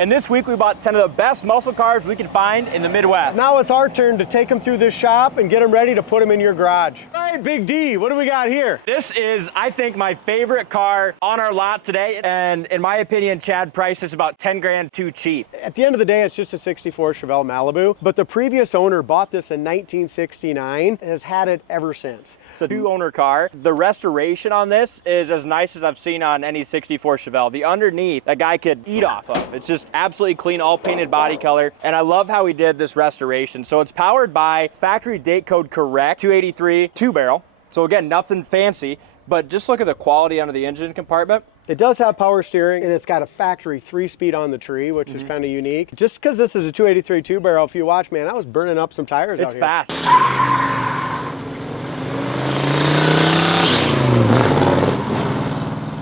And this week we bought 10 of the best muscle cars we can find in the Midwest. Now it's our turn to take them through this shop and get them ready to put them in your garage. All right, Big D, what do we got here? This is, I think, my favorite car on our lot today. And in my opinion, Chad priced this about 10 grand too cheap. At the end of the day, it's just a 64 Chevel Malibu, but the previous owner bought this in 1969 and has had it ever since. It's a two-owner car. The restoration on this is as nice as I've seen on any 64 Chevelle. The underneath, that guy could eat off of. It's just absolutely clean, all painted body color. And I love how he did this restoration. So it's powered by factory date code correct 283 two-barrel. So again, nothing fancy, but just look at the quality under the engine compartment. It does have power steering, and it's got a factory 3-speed on the tree, which is kind of unique. Just because this is a 283 two-barrel, if you watch, man, I was burning up some tires out here. It's fast.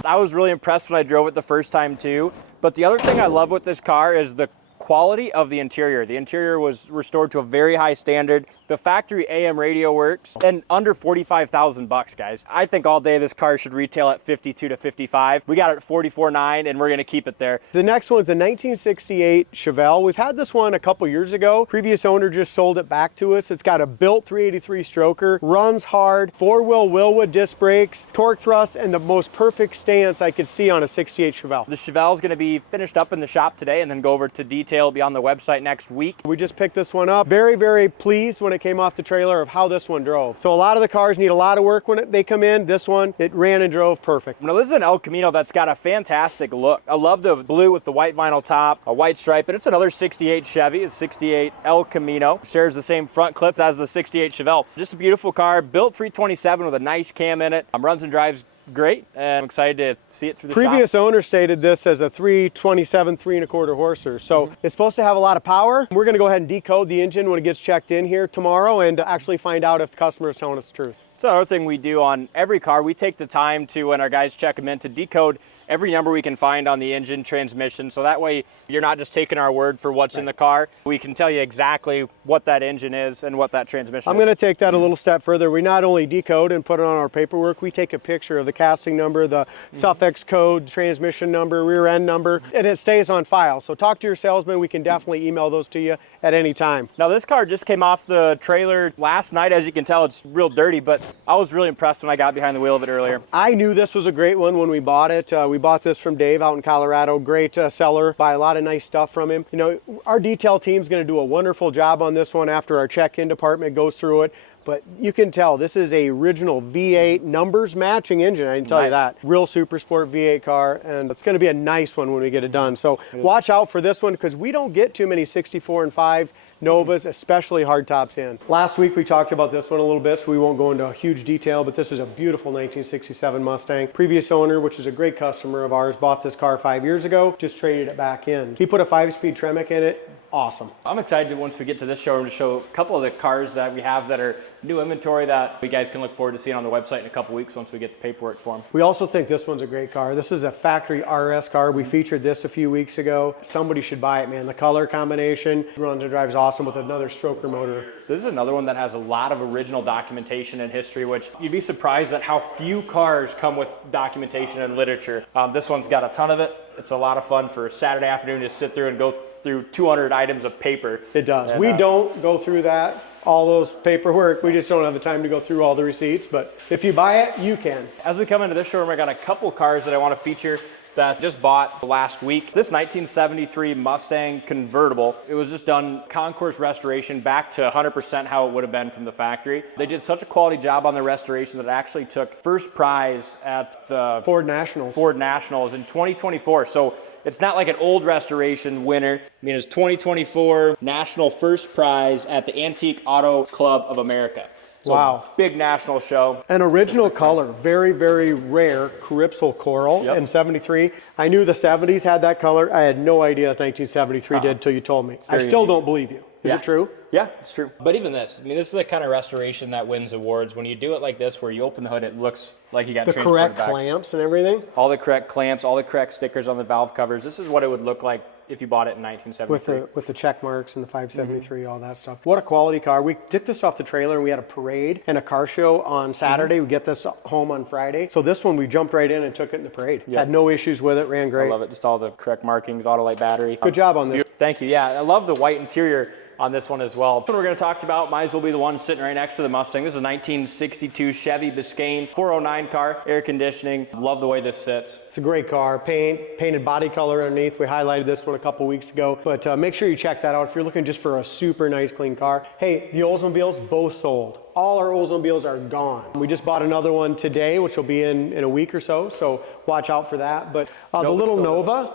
I was really impressed when I drove it the first time too. But the other thing I love with this car is the quality of the interior. The interior was restored to a very high standard. The factory AM radio works, and under 45,000 bucks, guys. I think all day this car should retail at 52 to 55. We got it at 44.9, and we're gonna keep it there. The next one's a 1968 Chevelle. We've had this one a couple years ago. Previous owner just sold it back to us. It's got a built 383 stroker, runs hard, 4-wheel Wilwood disc brakes, torque thrust, and the most perfect stance I could see on a 68 Chevelle. The Chevelle's gonna be finished up in the shop today and then go over to detail. It'll be on the website next week. We just picked this one up. Very, very pleased when it came off the trailer of how this one drove. So a lot of the cars need a lot of work when they come in. This one, it ran and drove perfect. Now this is an El Camino that's got a fantastic look. I love the blue with the white vinyl top, a white stripe, and it's another 68 Chevy. It's 68 El Camino. Shares the same front clips as the 68 Chevelle. Just a beautiful car, built 327 with a nice cam in it. Runs and drives great, and I'm excited to see it through the shop. Previous owner stated this as a 327 3¼ horser, so it's supposed to have a lot of power. We're going to go ahead and decode the engine when it gets checked in here tomorrow and actually find out if the customer is telling us the truth. It's another thing we do on every car. We take the time to, when our guys check them in, to decode every number we can find on the engine, transmission, so that way you're not just taking our word for what's in the car. We can tell you exactly what that engine is and what that transmission is. I'm going to take that a little step further. We not only decode and put it on our paperwork, we take a picture of the casting number, the suffix code, transmission number, rear end number, and it stays on file. So talk to your salesman. We can definitely email those to you at any time. Now this car just came off the trailer last night. As you can tell, it's real dirty, but I was really impressed when I got behind the wheel of it earlier. I knew this was a great one when we bought it. We bought this from Dave out in Colorado. Great seller. Buy a lot of nice stuff from him. You know, our detail team's going to do a wonderful job on this one after our check-in department goes through it. But you can tell this is a original V8 numbers matching engine. I can tell you that. Real super sport V8 car, and it's going to be a nice one when we get it done. So watch out for this one because we don't get too many 64 and 5 Novas, especially hardtops in. Last week we talked about this one a little bit, so we won't go into huge detail, but this is a beautiful 1967 Mustang. Previous owner, which is a great customer of ours, bought this car 5 years ago, just traded it back in. He put a 5-speed Tremec in it. Awesome. I'm excited once we get to this showroom to show a couple of the cars that we have that are new inventory that you guys can look forward to seeing on the website in a couple weeks once we get the paperwork for them. We also think this one's a great car. This is a factory RS car. We featured this a few weeks ago. Somebody should buy it, man. The color combination, runs and drives awesome with another stroker motor. This is another one that has a lot of original documentation and history, which you'd be surprised at how few cars come with documentation and literature. This one's got a ton of it. It's a lot of fun for a Saturday afternoon to sit through and go through 200 items of paper. It does. And we don't go through that, all those paperwork. We just don't have the time to go through all the receipts, but if you buy it, you can. As we come into this showroom, I got a couple cars that I want to feature that just bought last week. This 1973 Mustang convertible, it was just done concourse restoration back to 100% how it would have been from the factory. They did such a quality job on the restoration that it actually took first prize at the Ford Nationals in 2024. So it's not like an old restoration winner. I mean, it's 2024 national first prize at the Antique Auto Club of America. So wow. Big national show. An original color, very, very rare Calypso coral in 73. I knew the 70s had that color. I had no idea 1973 did until you told me. I still don't believe you. Is it true? Yeah, it's true. But even this, I mean, this is the kind of restoration that wins awards. When you do it like this, where you open the hood, it looks like you got the correct clamps and everything. All the correct clamps, all the correct stickers on the valve covers. This is what it would look like if you bought it in 1973. With the check marks and the 573, all that stuff. What a quality car. We took this off the trailer and we had a parade and a car show on Saturday. We get this home on Friday. So this one we jumped right in and took it in the parade. Yep. Had no issues with it, ran great. I love it, just all the correct markings, Autolite battery. Good job on this. Thank you. Yeah, I love the white interior on this one as well. What we're going to talk about might as well be the one sitting right next to the Mustang. This is a 1962 Chevy Biscayne 409 car, air conditioning. Love the way this sits. It's a great car. Painted body color underneath. We highlighted this one a couple weeks ago, but make sure you check that out if you're looking just for a super nice clean car. Hey, the Oldsmobiles both sold. All our Oldsmobiles are gone. We just bought another one today, which will be in a week or so watch out for that. But the little Nova,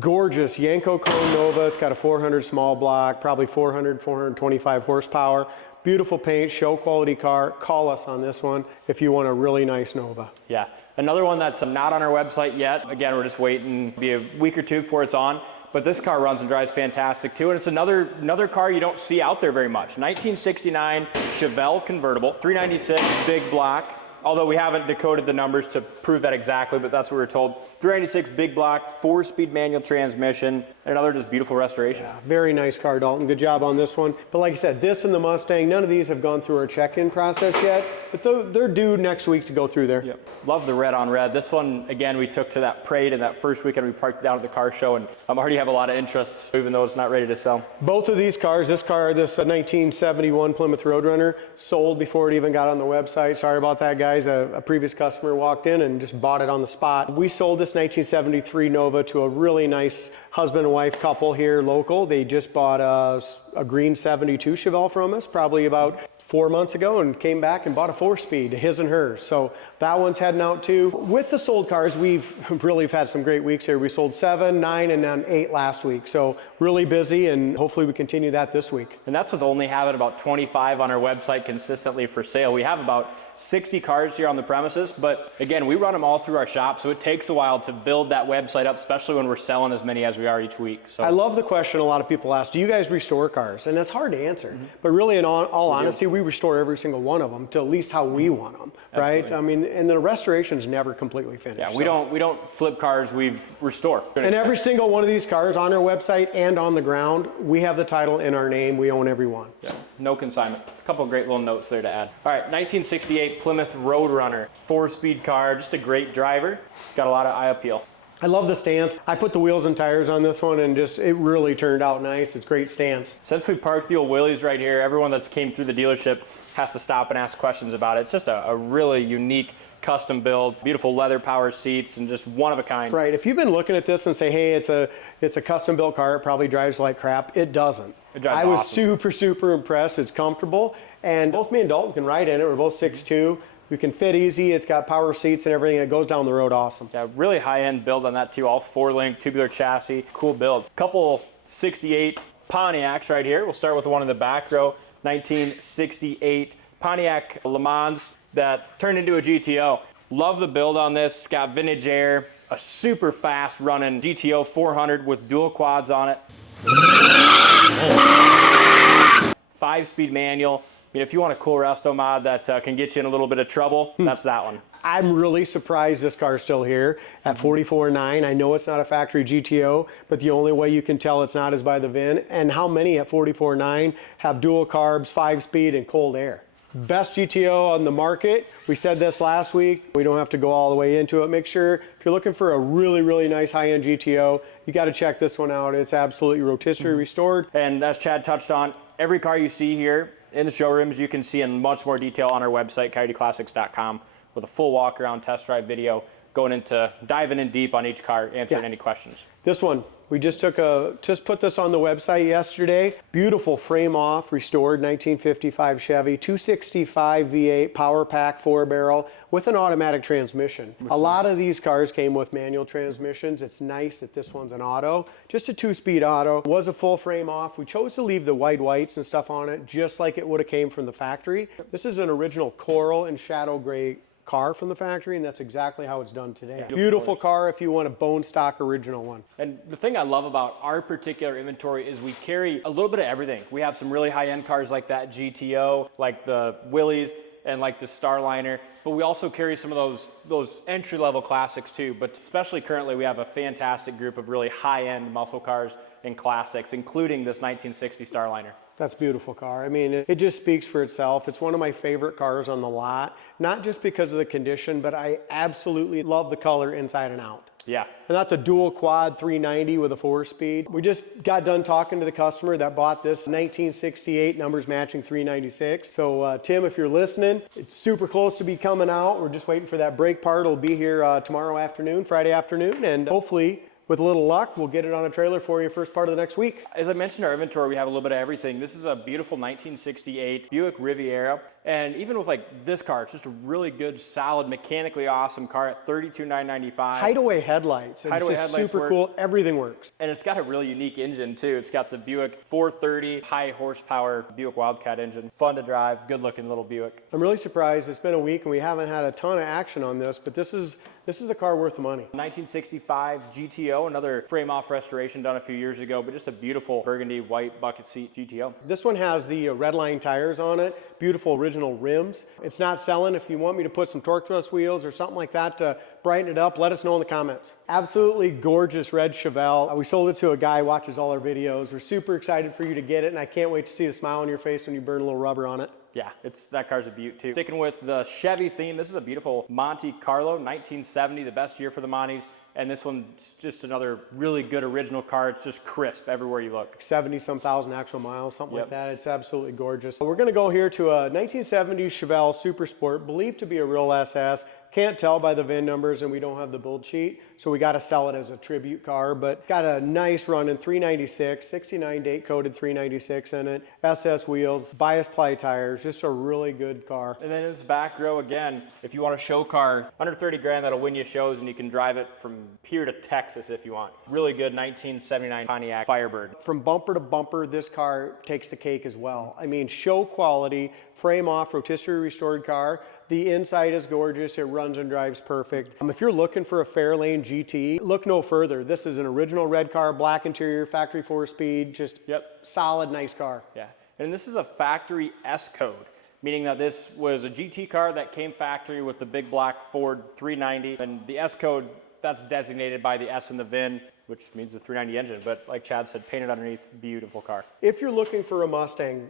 gorgeous Yanko Chrome Nova. It's got a 400 small block, probably 425 horsepower. Beautiful paint, show quality car. Call us on this one if you want a really nice Nova. Yeah, another one that's not on our website yet. Again, we're just waiting, be a week or two before it's on. But this car runs and drives fantastic too, and it's another car you don't see out there very much. 1969 Chevel Convertible, 396 big block. Although we haven't decoded the numbers to prove that exactly, but that's what we were told. 396 big block, 4-speed manual transmission, and another just beautiful restoration. Yeah, very nice car, Dalton. Good job on this one. But like I said, this and the Mustang, none of these have gone through our check-in process yet, but they're due next week to go through there. Yep. Love the red on red. This one, again, we took to that parade, and that first weekend we parked it down at the car show, and I already have a lot of interest, even though it's not ready to sell. Both of these cars, this 1971 Plymouth Roadrunner, sold before it even got on the website. Sorry about that, guys. A previous customer walked in and just bought it on the spot. We sold this 1973 Nova to a really nice husband and wife couple here local. They just bought a green 72 Chevelle from us probably about 4 months ago and came back and bought a 4-speed, his and hers. So that one's heading out too. With the sold cars, we've really had some great weeks here. We sold 7, 9, and then 8 last week. So really busy, and hopefully we continue that this week. And that's with only having about 25 on our website consistently for sale. We have about 60 cars here on the premises, but again, we run them all through our shop, so it takes a while to build that website up, especially when we're selling as many as we are each week. So I love the question a lot of people ask, do you guys restore cars? And that's hard to answer, but really in all honesty, we restore every single one of them to at least how we want them, right? Absolutely. I mean, and the restoration's never completely finished. Yeah, we don't flip cars, we restore. And every single one of these cars on our website and on the ground, we have the title in our name. We own every one. Yeah, no consignment. A couple great little notes there to add. All right, 1968 Plymouth Roadrunner, 4-speed car, just a great driver. Got a lot of eye appeal. I love the stance. I put the wheels and tires on this one and it really turned out nice. It's great stance. Since we parked the old Willys right here, everyone that's came through the dealership has to stop and ask questions about it. It's just a really unique custom build, beautiful leather power seats, and just one of a kind. Right, if you've been looking at this and say, hey, it's a custom built car, it probably drives like crap, it doesn't. It drives I was awesome. super impressed. It's comfortable, and both me and Dalton can ride in it. We're both 6'2". We can fit easy. It's got power seats and everything. It goes down the road awesome. Yeah, really high-end build on that too. All 4-link tubular chassis, cool build. Couple 68 Pontiacs right here. We'll start with the one in the back row. 1968 Pontiac Le Mans that turned into a GTO. Love the build on this. It's got vintage air, a super fast running GTO 400 with dual quads on it. 5-speed manual. I mean, if you want a cool resto mod that can get you in a little bit of trouble, that's that one. I'm really surprised this car's still here at 44.9. I know it's not a factory GTO, but the only way you can tell it's not is by the VIN. And how many at 44.9 have dual carbs, 5-speed, and cold air? Best GTO on the market. We said this last week. We don't have to go all the way into it. Make sure if you're looking for a really nice high-end GTO, you got to check this one out. It's absolutely rotisserie restored. And as Chad touched on, every car you see here in the showrooms, you can see in much more detail on our website, coyoteclassics.com, with a full walk-around test drive video going into diving in deep on each car, answering any questions. This one, we just put this on the website yesterday. Beautiful frame off, restored 1955 Chevy, 265 V8 power pack 4-barrel with an automatic transmission. A lot of these cars came with manual transmissions. It's nice that this one's an auto, just a 2-speed auto. It was a full frame off. We chose to leave the whites and stuff on it just like it would have came from the factory. This is an original coral and shadow gray car from the factory, and that's exactly how it's done today. Yeah. Beautiful car if you want a bone stock original one. And the thing I love about our particular inventory is we carry a little bit of everything. We have some really high-end cars like that GTO, like the Willys, and like the Starliner, but we also carry some of those entry-level classics too. But especially currently, we have a fantastic group of really high-end muscle cars and classics, including this 1960 Starliner. That's a beautiful car. I mean, it just speaks for itself. It's one of my favorite cars on the lot, not just because of the condition, but I absolutely love the color inside and out. Yeah. And that's a dual quad 390 with a 4-speed. We just got done talking to the customer that bought this 1968 numbers matching 396. So Tim, if you're listening, it's super close to be coming out. We're just waiting for that brake part. It'll be here tomorrow afternoon, Friday afternoon, and hopefully, with a little luck, we'll get it on a trailer for you first part of the next week. As I mentioned, our inventory, we have a little bit of everything. This is a beautiful 1968 Buick Riviera. And even with like this car, it's just a really good, solid, mechanically awesome car at $32,995. Hideaway headlights. It's just super cool. Everything works. And it's got a really unique engine too. It's got the Buick 430 high horsepower Buick Wildcat engine. Fun to drive, good looking little Buick. I'm really surprised. It's been a week and we haven't had a ton of action on this, but this is the car worth the money. 1965 GTO, another frame off restoration done a few years ago, but just a beautiful burgundy white bucket seat GTO. This one has the red line tires on it, beautiful original rims. It's not selling. If you want me to put some torque thrust wheels or something like that to brighten it up, let us know in the comments. Absolutely gorgeous red Chevel. We sold it to a guy who watches all our videos. We're super excited for you to get it, and I can't wait to see the smile on your face when you burn a little rubber on it. Yeah, that car's a beaut too. Sticking with the Chevy theme, this is a beautiful Monte Carlo, 1970, the best year for the Montes. And this one's just another really good original car. It's just crisp everywhere you look. 70-some thousand actual miles, something like that. It's absolutely gorgeous. We're gonna go here to a 1970 Chevelle Super Sport, believed to be a real SS. Can't tell by the VIN numbers and we don't have the build sheet, so we got to sell it as a tribute car, but it's got a nice run in 396, 69 date coded 396 in it, SS wheels, bias ply tires, just a really good car. And then in this back row again, if you want a show car, under 30 grand, that'll win you shows and you can drive it from here to Texas if you want. Really good 1979 Pontiac Firebird. From bumper to bumper, this car takes the cake as well. I mean, show quality, frame off, rotisserie restored car. The inside is gorgeous. It runs and drives perfect. If you're looking for a Fairlane GT, look no further. This is an original red car, black interior, factory 4-speed, just solid, nice car. Yeah, and this is a factory S-code, meaning that this was a GT car that came factory with the big black Ford 390, and the S-code, that's designated by the S in the VIN, which means the 390 engine, but like Chad said, painted underneath, beautiful car. If you're looking for a Mustang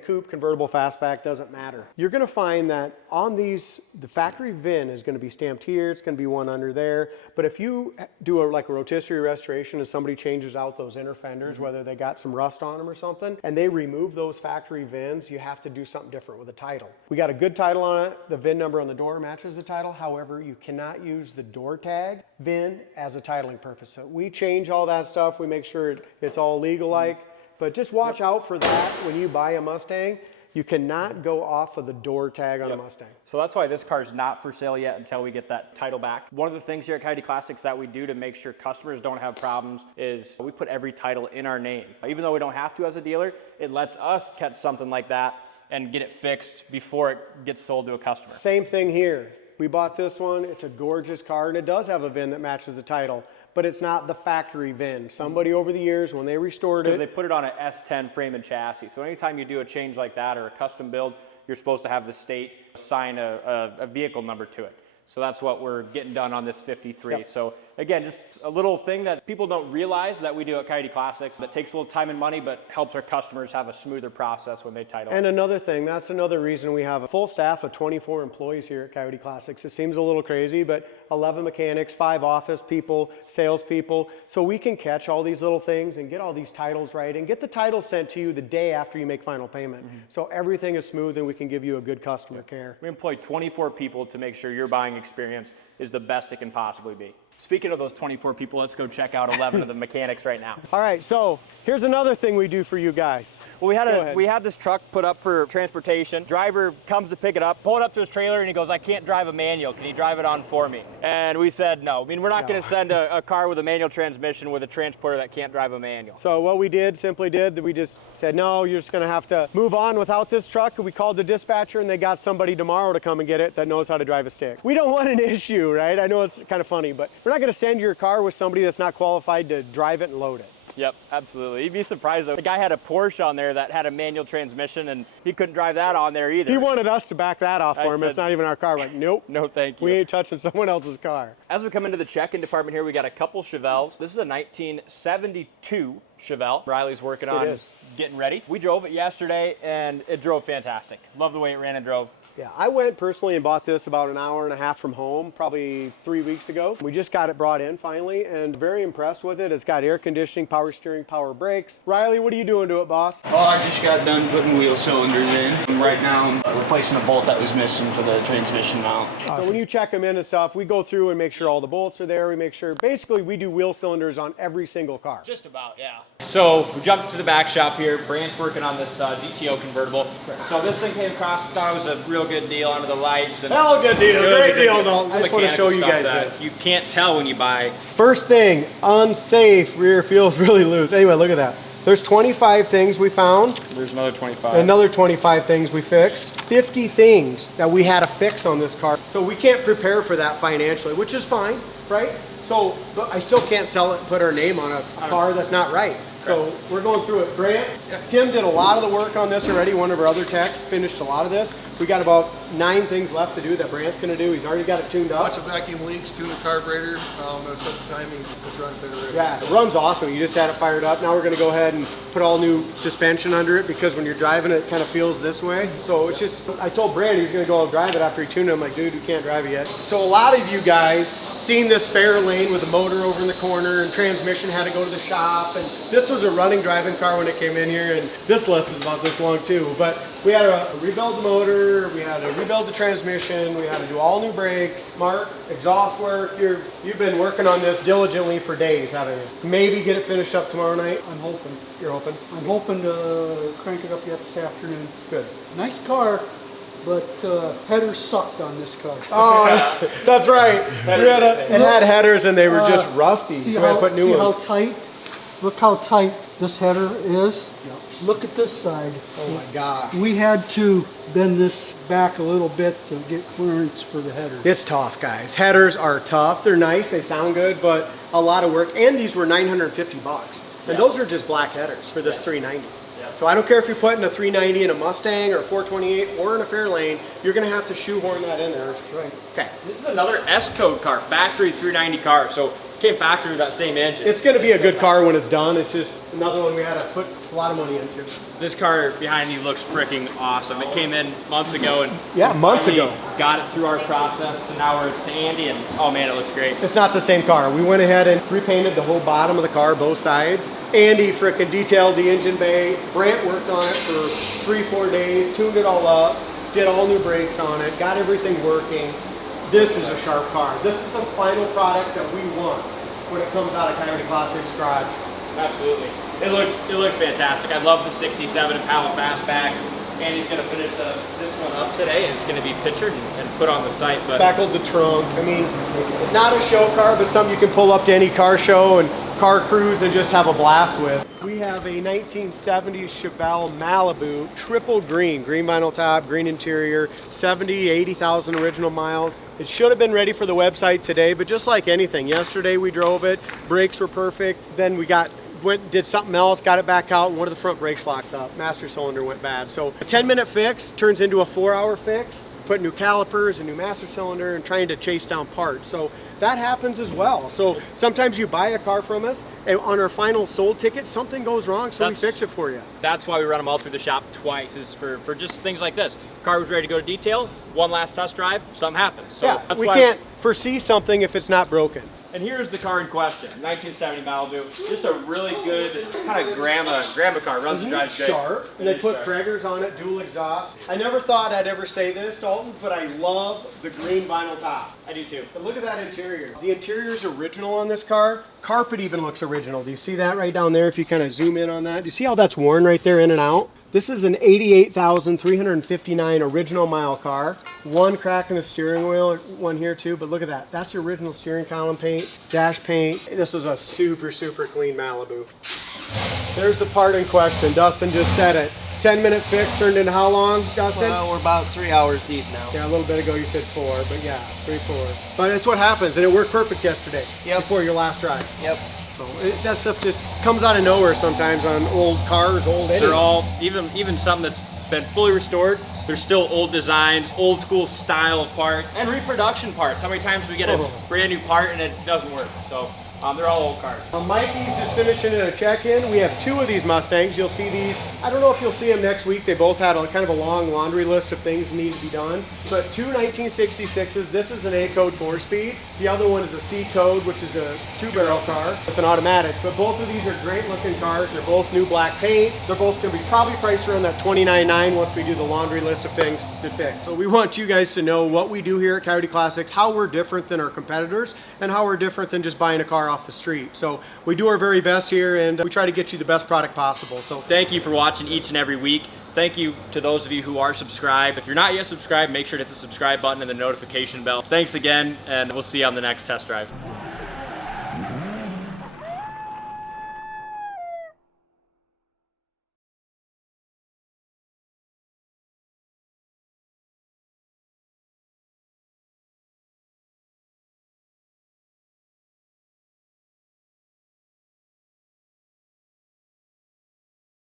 Coupe, convertible, fastback, doesn't matter. You're gonna find that on these, the factory VIN is gonna be stamped here, it's gonna be one under there, but if you do like a rotisserie restoration and somebody changes out those inner fenders, whether they got some rust on them or something, and they remove those factory VINs, you have to do something different with the title. We got a good title on it, the VIN number on the door matches the title, however, you cannot use the door tag VIN as a titling purpose. So we change all that stuff, we make sure it's all legal-like, but just watch out for that when you buy a Mustang. You cannot go off of the door tag on a Mustang. So that's why this car is not for sale yet until we get that title back. One of the things here at Coyote Classics that we do to make sure customers don't have problems is we put every title in our name. Even though we don't have to as a dealer, it lets us catch something like that and get it fixed before it gets sold to a customer. Same thing here. We bought this one, it's a gorgeous car, and it does have a VIN that matches the title, but it's not the factory VIN. Somebody over the years, when they restored it. Because they put it on an S10 frame and chassis. So anytime you do a change like that or a custom build, you're supposed to have the state assign a vehicle number to it. So that's what we're getting done on this 53. So again, just a little thing that people don't realize that we do at Coyote Classics that takes a little time and money, but helps our customers have a smoother process when they title. And another thing, that's another reason we have a full staff of 24 employees here at Coyote Classics. It seems a little crazy, but 11 mechanics, 5 office people, salespeople. So we can catch all these little things and get all these titles right and get the title sent to you the day after you make final payment. So everything is smooth and we can give you a good customer care. We employ 24 people to make sure your buying experience is the best it can possibly be. Speaking of those 24 people, let's go check out 11 of the mechanics right now. All right, so here's another thing we do for you guys. Well, we had this truck put up for transportation. Driver comes to pick it up, pull it up to his trailer, and he goes, "I can't drive a manual. Can you drive it on for me?" And we said no. I mean, we're not going to send a car with a manual transmission with a transporter that can't drive a manual. So what we simply did, we just said, no, you're just going to have to move on without this truck. We called the dispatcher, and they got somebody tomorrow to come and get it that knows how to drive a stick. We don't want an issue, right? I know it's kind of funny, but we're not going to send your car with somebody that's not qualified to drive it and load it. Yep, absolutely. You'd be surprised though. The guy had a Porsche on there that had a manual transmission, and he couldn't drive that on there either. He wanted us to back that off for him. said, It's not even our car. We're like, nope. No, thank you. We ain't touching someone else's car. As we come into the check-in department here, we got a couple Chevelles. This is a 1972 Chevelle. Riley's working on getting ready. We drove it yesterday, and it drove fantastic. Love the way it ran and drove. Yeah, I went personally and bought this about an hour and a half from home, probably 3 weeks ago. We just got it brought in finally, and very impressed with it. It's got air conditioning, power steering, power brakes. Riley, what are you doing to it, boss? Oh, I just got done putting wheel cylinders in. Right now, I'm replacing a bolt that was missing for the transmission mount. So when you check them in and stuff, we go through and make sure all the bolts are there. We make sure, basically, we do wheel cylinders on every single car. Just about, yeah. So we jumped to the back shop here. Brandt's working on this GTO Convertible. So this thing came across, thought it was a real good deal under the lights. And hell, good deal. Great deal, though. I just want to show you guys that this. you can't tell when you buy. First thing, unsafe. Rear feels really loose. Anyway, look at that. There's 25 things we found. There's another 25. Another 25 things we fixed. 50 things that we had to fix on this car. So we can't prepare for that financially, which is fine, right? So but I still can't sell it and put our name on a car that's not right. So we're going through it. Brandt, Tim did a lot of the work on this already. One of our other techs finished a lot of this. We got about 9 things left to do that Brandt's going to do. He's already got it tuned up. Bunch of vacuum leaks, tune the carburetor. No set the timing. Just run a bit of it. Yeah, it runs awesome. You just had it fired up. Now we're going to go ahead and put all new suspension under it because when you're driving it kind of feels this way. So it's just, I told Brandt he was going to go and drive it after he tuned it. I'm like, dude, you can't drive it yet. So a lot of you guys seen this Fairlane with a motor over in the corner and transmission had to go to the shop. And this was a running driving car when it came in here, and this list is about this long too. But we had to rebuild the motor, we had to rebuild the transmission, we had to do all new brakes, Mark, exhaust work. You've been working on this diligently for days, haven't you? Maybe get it finished up tomorrow night? I'm hoping. You're hoping? I'm hoping to crank it up yet this afternoon. Good. Nice car, but headers sucked on this car. Oh, that's right. It had headers and they were just rusty, so we had to put new ones. Look how tight this header is. Yep. Look at this side. Oh my God. We had to bend this back a little bit to get clearance for the header. It's tough, guys. Headers are tough. They're nice, they sound good, but a lot of work. And these were $950. And those are just black headers for this 390. So I don't care if you're putting a 390 in a Mustang or a 428 or in a Fairlane, you're gonna have to shoehorn that in there. That's right. Okay. This is another S-Code car, factory 390 car. So came factory with that same engine. It's gonna be a good car when it's done. It's just another one we had to put a lot of money into. This car behind you looks freaking awesome. It came in months ago, and months ago. Got it through our process to now where it's to Andy, and oh man, it looks great. It's not the same car. We went ahead and repainted the whole bottom of the car, both sides. Andy frickin' detailed the engine bay. Brandt worked on it for 3-4 days, tuned it all up, did all new brakes on it, got everything working. This is a sharp car. This is the final product that we want when it comes out of Coyote Classics garage. Absolutely. It looks fantastic. I love the 67 Impala fastbacks. Andy's going to finish this one up today, and it's going to be pictured and put on the site. But spackled the trunk. I mean, not a show car, but something you can pull up to any car show and car cruise and just have a blast with. We have a 1970s Chevel Malibu, triple green vinyl top, green interior, 70, 80,000 original miles. It should have been ready for the website today, but just like anything, yesterday we drove it, brakes were perfect, then we did something else, got it back out, and one of the front brakes locked up. Master cylinder went bad. So a 10-minute fix turns into a 4-hour fix. Put new calipers, a new master cylinder, and trying to chase down parts. So that happens as well. So sometimes you buy a car from us, and on our final sold ticket, something goes wrong, so we fix it for you. That's why we run them all through the shop twice, is for just things like this. Car was ready to go to detail, one last test drive, something happens. So yeah, we can't foresee something if it's not broken. And here's the car in question, 1970 Malibu. Just a really good kind of grandma car, runs and drives great. Sharp, and they put Krager's on it, dual exhaust. I never thought I'd ever say this, Dalton, but I love the green vinyl top. I do too. But look at that interior. The interior's original on this car. Carpet even looks original. Do you see that right down there if you kind of zoom in on that? Do you see how that's worn right there in and out? This is an 88,359 original mile car. One crack in the steering wheel, one here too, but look at that. That's the original steering column paint, dash paint. This is a super, super clean Malibu. There's the part in question. Dustin just said it. 10-minute fix turned into how long, Dustin? Well, we're about 3 hours deep now. Yeah, a little bit ago you said 4, but yeah, 3-4. But that's what happens, and it worked perfect yesterday. Yep. Before your last drive. Yep. So that stuff just comes out of nowhere sometimes on old cars, old engines. They're all, even something that's been fully restored, there's still old designs, old school style of parts, and reproduction parts. How many times we get a brand new part and it doesn't work? So they're all old cars. Mikey's just finishing a check-in. We have 2 of these Mustangs. You'll see these. I don't know if you'll see them next week. They both had a kind of a long laundry list of things that need to be done. But 2 1966s. This is an A code 4-speed. The other one is a C code, which is a 2-barrel car with an automatic. But both of these are great looking cars. They're both new black paint. They're both going to be probably priced around that $29,900 once we do the laundry list of things to fix. So we want you guys to know what we do here at Coyote Classics, how we're different than our competitors, and how we're different than just buying a car off the street. So we do our very best here, and we try to get you the best product possible. So thank you for watching each and every week. Thank you to those of you who are subscribed. If you're not yet subscribed, make sure to hit the subscribe button and the notification bell. Thanks again, and we'll see you on the next test drive.